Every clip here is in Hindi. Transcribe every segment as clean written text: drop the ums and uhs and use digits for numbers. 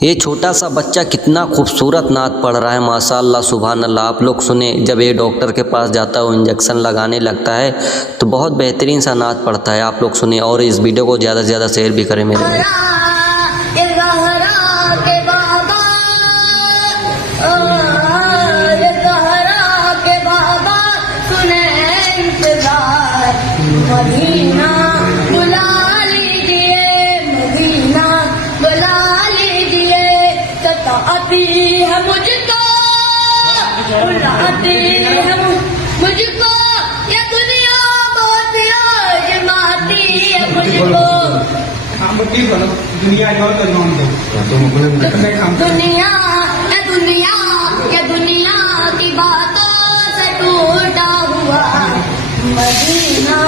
ये छोटा सा बच्चा कितना खूबसूरत नात पढ़ रहा है, माशाअल्लाह सुभान अल्लाह। आप लोग सुने, जब ये डॉक्टर के पास जाता है, वो इंजेक्शन लगाने लगता है तो बहुत बेहतरीन सा नात पढ़ता है। आप लोग सुने और इस वीडियो को ज़्यादा से ज़्यादा शेयर भी करें मेरे भाई। मदीना बुला लीजिए, मदीना बुला लीजिए, सताती है मुझको, बुलाती है मुझको, ये दुनिया बहुत आजमाती है मुझको। दुनिया ये दुनिया की बातों से टूटा हुआ मदीना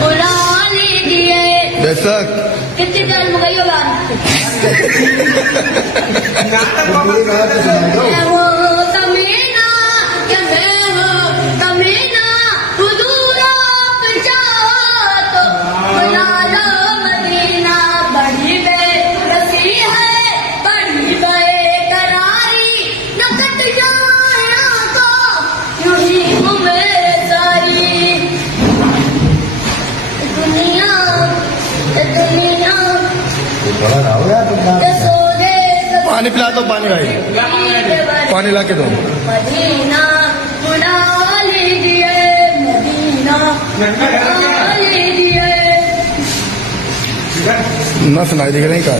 बुला लीजिए। बेशक कितनी देर में गई होगा? मैं वो तमीना या मैं वो तमीना, हुजूर आप चाहो तो बुला लो मदीना। बड़ी बेबसी है, बड़ी बेकरारी, न कट जाए आंखों यूं ही घूमे सारी दुनिया। पानी पिला दो, पानी भाई, पानी ला के दो। मदीना बुला लीजिए, मदीना बुला लीजिए। ना सुनाई दिख रही का।